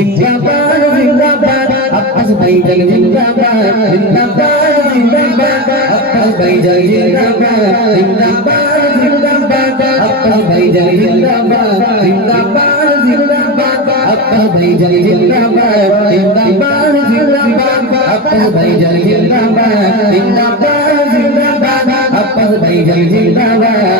জিন্দাবাদ জিন্দাবাদ আব্বাস ভাইজান জিন্দাবাদ জিন্দাবাদ জিন্দাবাদ আব্বাস ভাইজান জিন্দাবাদ জিন্দাবাদ জিন্দাবাদ আব্বাস ভাইজান জিন্দাবাদ জিন্দাবাদ জিন্দাবাদ আব্বাস ভাইজান জিন্দাবাদ জিন্দাবাদ জিন্দাবাদ আব্বাস ভাইজান জিন্দাবাদ জিন্দাবাদ জিন্দাবাদ আব্বাস ভাইজান জিন্দাবাদ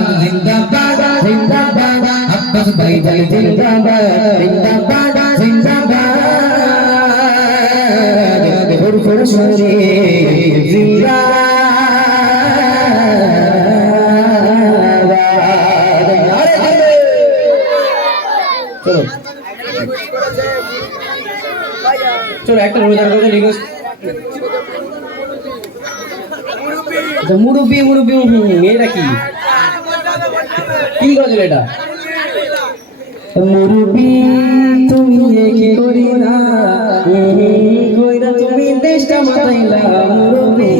আব্বাস ভাই জিন্দাবাদ জিন্দাবাদ জিন্দাবাদ সরে চলো একটা রোজার কথা রিকোয়েস্ট মুরব্বি মুরব্বি এটা কি? কি গজল এটা? মুরব্বি তুমি কি করি না কইরা তুমি দেশটা মাতাইলা মুরব্বি?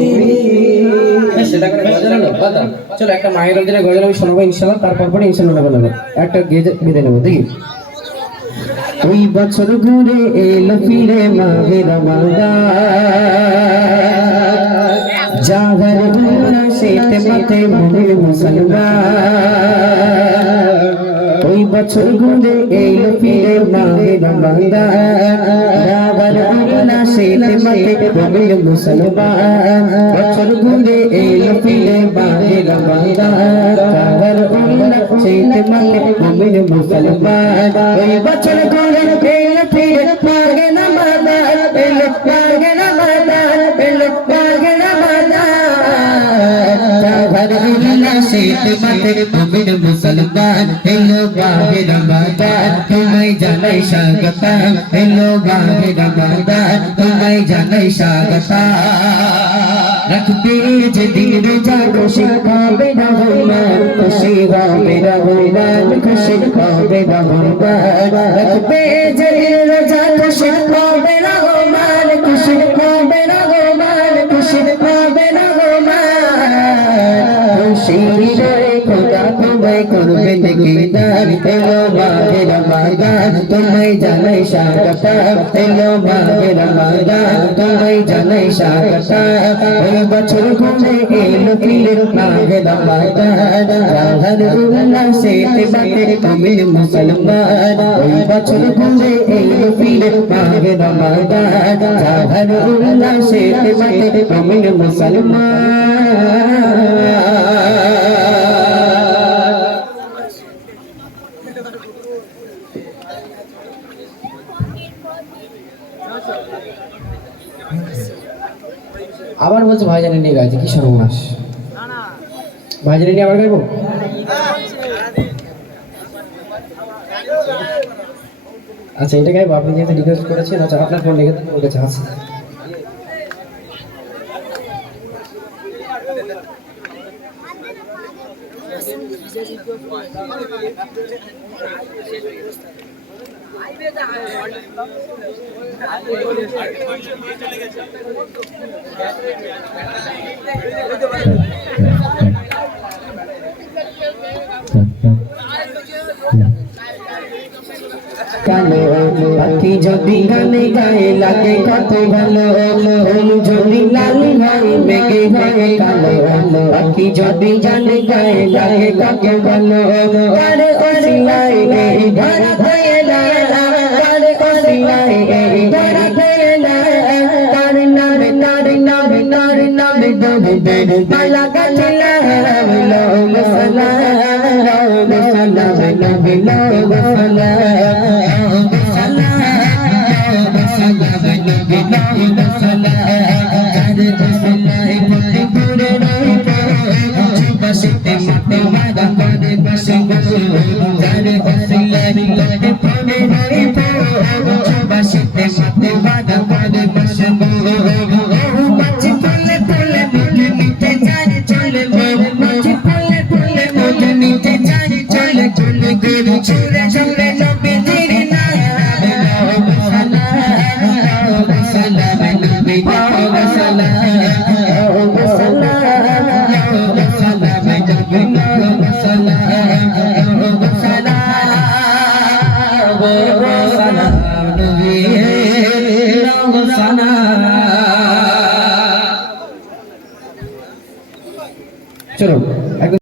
সেটা করে গজল হলো বাদা চলো একটা মায়ের দিনে গজল আমি শোনাবো তারপর পরে ইনশাআল্লাহ নেব নেব। একটা গেজে বেঁধে নেব দেখি। ওই বছর ঘুরে এলো ফিরে মাঘে রমাদান জাগর ভুলা শীত মাথে মনে মুসলমান। বছর ঘুরে এলো ফিরে মাঘে রমাদান জাগর ভুলা শীত মাথে মনে মুসলমান বছর ঘুরে এলো ফিরে শীত মাথে মনে মুসলমান। বছর ঘুরে এলো ফিরে মাঘে শীত মাঠে মুমিন মুসলমান এলো বাহে রমাদান তোমায় জানাই স্বাগতাম এলো বাহে রমাদান তোমায় জানাই স্বাগতাম রাখবে যে দিন রোজা খুশি হবে না হইমান খুশি হবে না হইমান খুশি হবে না হইমান রাখবে যে দিন এলো মাহে রমাদান তোমায় জানাই স্বাগতম এলো মাহে রমাদান তোমায় জানাই স্বাগতম ওই বছর ঘুরে এলো ফিরে মাহে রমাদান রাহার উল্লাসে বাতে তুমি মুসলমান ওই বছর ঘুরে এলো ফিরে মাহে রমাদান রাহার উল্লাসে বাতে তুমি মুসলমান আবার বলছে ভাইজানি নিয়ে গাইছে, কি সর্বনাশ। ভাইজানি নিয়ে আবার গাইবো? আচ্ছা এটা গাইবো, আপনি যেহেতু রিকোয়েস্ট করেছেন আচ্ছা আপনার ফোন লিখে দেন ওর কাছে আছে কালো পাখি যদি গানে গায়ে লাগে, কত ভালো ওম যদি লাল হয়, মেঘে হয়, কালো পাখি যদি গানে গায়ে লাগে, কত ভালো তার ওসিলাই এই ধরা হয়ে লাগালো মশলা মশলা নবে নবে মশলা মাতে বাদা করে বসে বসে যারে হসলে তোরে পড়ে রে втором.